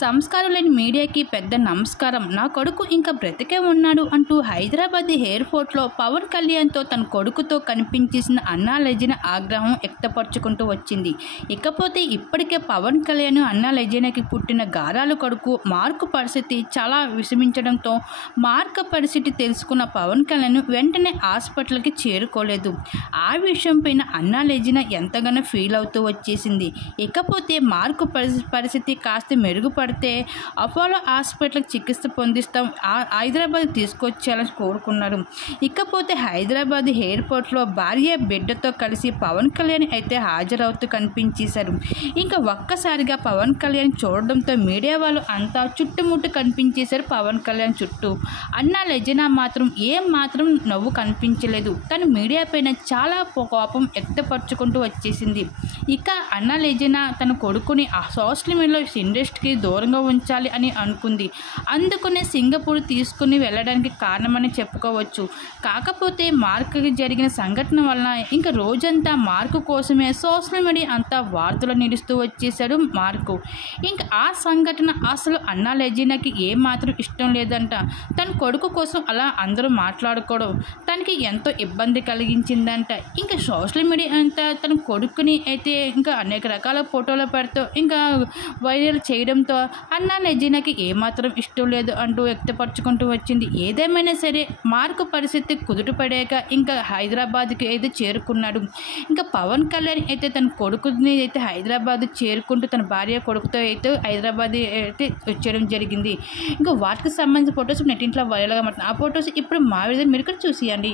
సంస్కారం లేని మీడియాకి పెద్ద నమస్కారం. నా కొడుకు ఇంకా బ్రతికే ఉన్నాడు అంటూ హైదరాబాద్ ఎయిర్పోర్ట్లో పవన్ కళ్యాణ్తో తన కొడుకుతో కనిపించేసిన అన్నా లెజిన ఆగ్రహం వ్యక్తపరుచుకుంటూ వచ్చింది. ఇకపోతే ఇప్పటికే పవన్ కళ్యాణ్ అన్నా లెజినకి పుట్టిన గారాల కొడుకు మార్కు పరిస్థితి చాలా విషమించడంతో మార్కు పరిస్థితి తెలుసుకున్న పవన్ కళ్యాణ్ వెంటనే హాస్పిటల్కి చేరుకోలేదు. ఆ విషయం పైన అన్నా లెజిన ఎంతగానో ఫీల్ అవుతూ వచ్చేసింది. ఇకపోతే మార్కు పరిస్థితి కాస్త మెరుగుపడితే అపోలో హాస్పిటల్కి చికిత్స పొందిస్తాం, హైదరాబాద్ తీసుకొచ్చేయాలని కోరుకున్నారు. ఇకపోతే హైదరాబాద్ ఎయిర్పోర్ట్లో భార్య బిడ్డతో కలిసి పవన్ కళ్యాణ్ అయితే హాజరవుతూ కనిపించేశారు. ఇంకా ఒక్కసారిగా పవన్ కళ్యాణ్ చూడడంతో మీడియా వాళ్ళు అంతా చుట్టుముట్టు కనిపించేశారు పవన్ కళ్యాణ్ చుట్టూ. అన్నా లెజినా మాత్రం మాత్రం నవ్వు కనిపించలేదు. తను మీడియా పైన చాలా కోపం వ్యక్తపరుచుకుంటూ వచ్చేసింది. ఇక అన్నా లెజినా తన కొడుకుని సోషల్ మీడియాలో ఇండస్ట్రీకి దూరంగా ఉంచాలి అని అనుకుంది. అందుకనే సింగపూర్ తీసుకుని వెళ్ళడానికి కారణమని చెప్పుకోవచ్చు. కాకపోతే మార్కుకి జరిగిన సంఘటన వలన ఇంకా రోజంతా మార్కు కోసమే సోషల్ మీడియా అంతా వార్తలు నిలుస్తూ వచ్చేసాడు మార్కు. ఇంకా ఆ సంఘటన అసలు అన్నా లెజినాకి ఏమాత్రం ఇష్టం లేదంట. తన కొడుకు కోసం అలా అందరూ మాట్లాడుకోవడం తనకి ఎంతో ఇబ్బంది కలిగించిందంట. ఇంకా సోషల్ మీడియా అంతా తన కొడుకుని అయితే ఇంకా అనేక రకాల ఫోటోలు పెడుతూ ఇంకా వైరల్ చేయడంతో అన్నా లెజినాకి ఏమాత్రం ఇష్టం లేదు అంటూ వ్యక్తపరుచుకుంటూ వచ్చింది. ఏదేమైనా సరే మార్కు పరిస్థితి కుదుటపడాక ఇంకా హైదరాబాద్కి అయితే చేరుకున్నాడు. ఇంకా పవన్ కళ్యాణ్ అయితే తన కొడుకుని అయితే హైదరాబాద్ చేరుకుంటూ తన భార్య కొడుకుతో అయితే హైదరాబాద్ అయితే వచ్చేయడం జరిగింది. ఇంకా వాటికి సంబంధించిన ఫొటోస్ నెట్టింట్లో వైరల్గా మాట్లాడుతుంది. ఆ ఫొటోస్ ఇప్పుడు మా వీడియో మీరు కూడా చూసియండి.